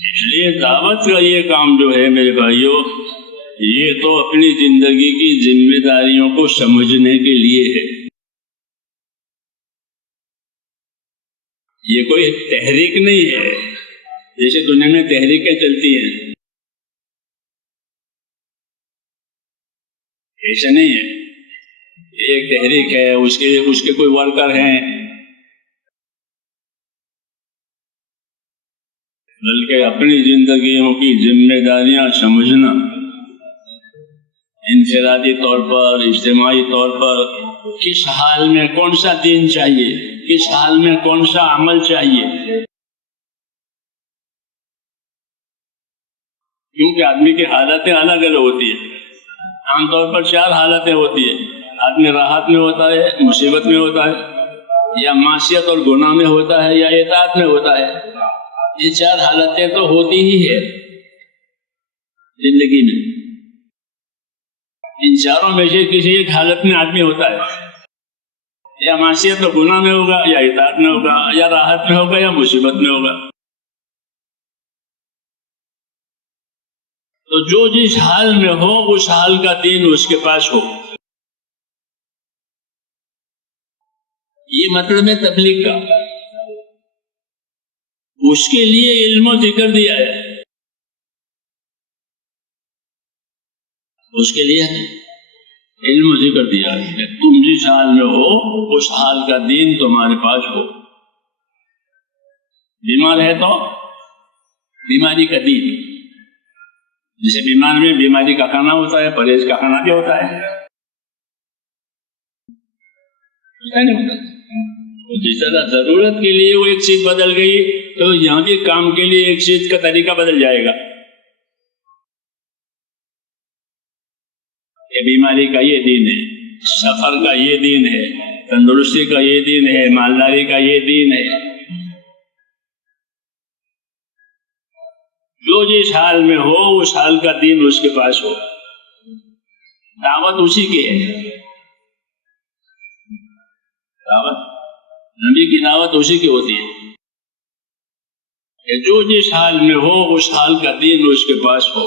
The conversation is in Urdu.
اس لیے دعوت کا یہ کام جو ہے میرے بھائیوں، یہ تو اپنی زندگی کی ذمہ داریوں کو سمجھنے کے لیے ہے۔ یہ کوئی تحریک نہیں ہے جیسے دنیا میں تحریکیں چلتی ہیں، ایسا نہیں ہے۔ ایک تحریک ہے، اس کے کوئی ورکر ہیں، بلکہ اپنی زندگیوں کی ذمہ داریاں سمجھنا، انفرادی طور پر، اجتماعی طور پر، کس حال میں کون سا دین چاہیے، کس حال میں کون سا عمل چاہیے۔ کیونکہ آدمی کی حالتیں الگ الگ ہوتی ہیں۔ عام طور پر 4 حالتیں ہوتی ہیں۔ آدمی راحت میں ہوتا ہے، مصیبت میں ہوتا ہے، یا معصیت اور گناہ میں ہوتا ہے، یا اطاعت میں ہوتا ہے۔ یہ 4 حالتیں تو ہوتی ہی ہے زندگی میں۔ ان چاروں میں سے کسی ایک حالت میں آدمی ہوتا ہے، یا معصیت اور گناہ میں ہوگا، یا اطاعت میں ہوگا، یا راحت میں ہوگا، یا مصیبت میں ہوگا۔ تو جو جس حال میں ہو، اس حال کا دین اس کے پاس ہو، یہ مطلب ہے تبلیغ کا۔ اس کے لیے علم و ذکر دیا ہے، اس کے لیے علم و ذکر دیا ہے کہ تم جس حال میں ہو، اس حال کا دین تمہارے پاس ہو۔ بیمار ہے تو بیماری کا دین، جسے بیمار میں بیماری کا کھانا ہوتا ہے، پرہیز کا کھانا بھی ہوتا ہے، جس طرح ضرورت کے لیے وہ ایک چیز بدل گئی، تو یہاں بھی کام کے لیے ایک چیز کا طریقہ بدل جائے گا کہ بیماری کا یہ دین ہے، سفر کا یہ دین ہے، تندرستی کا یہ دین ہے، مالداری کا یہ دین ہے۔ جو جس حال میں ہو، اس حال کا دین اس کے پاس ہو۔ دعوت اسی کی ہے، دعوت نبی کی دعوت اسی کی ہوتی ہے کہ جو جس حال میں ہو، اس حال کا دین اس کے پاس ہو۔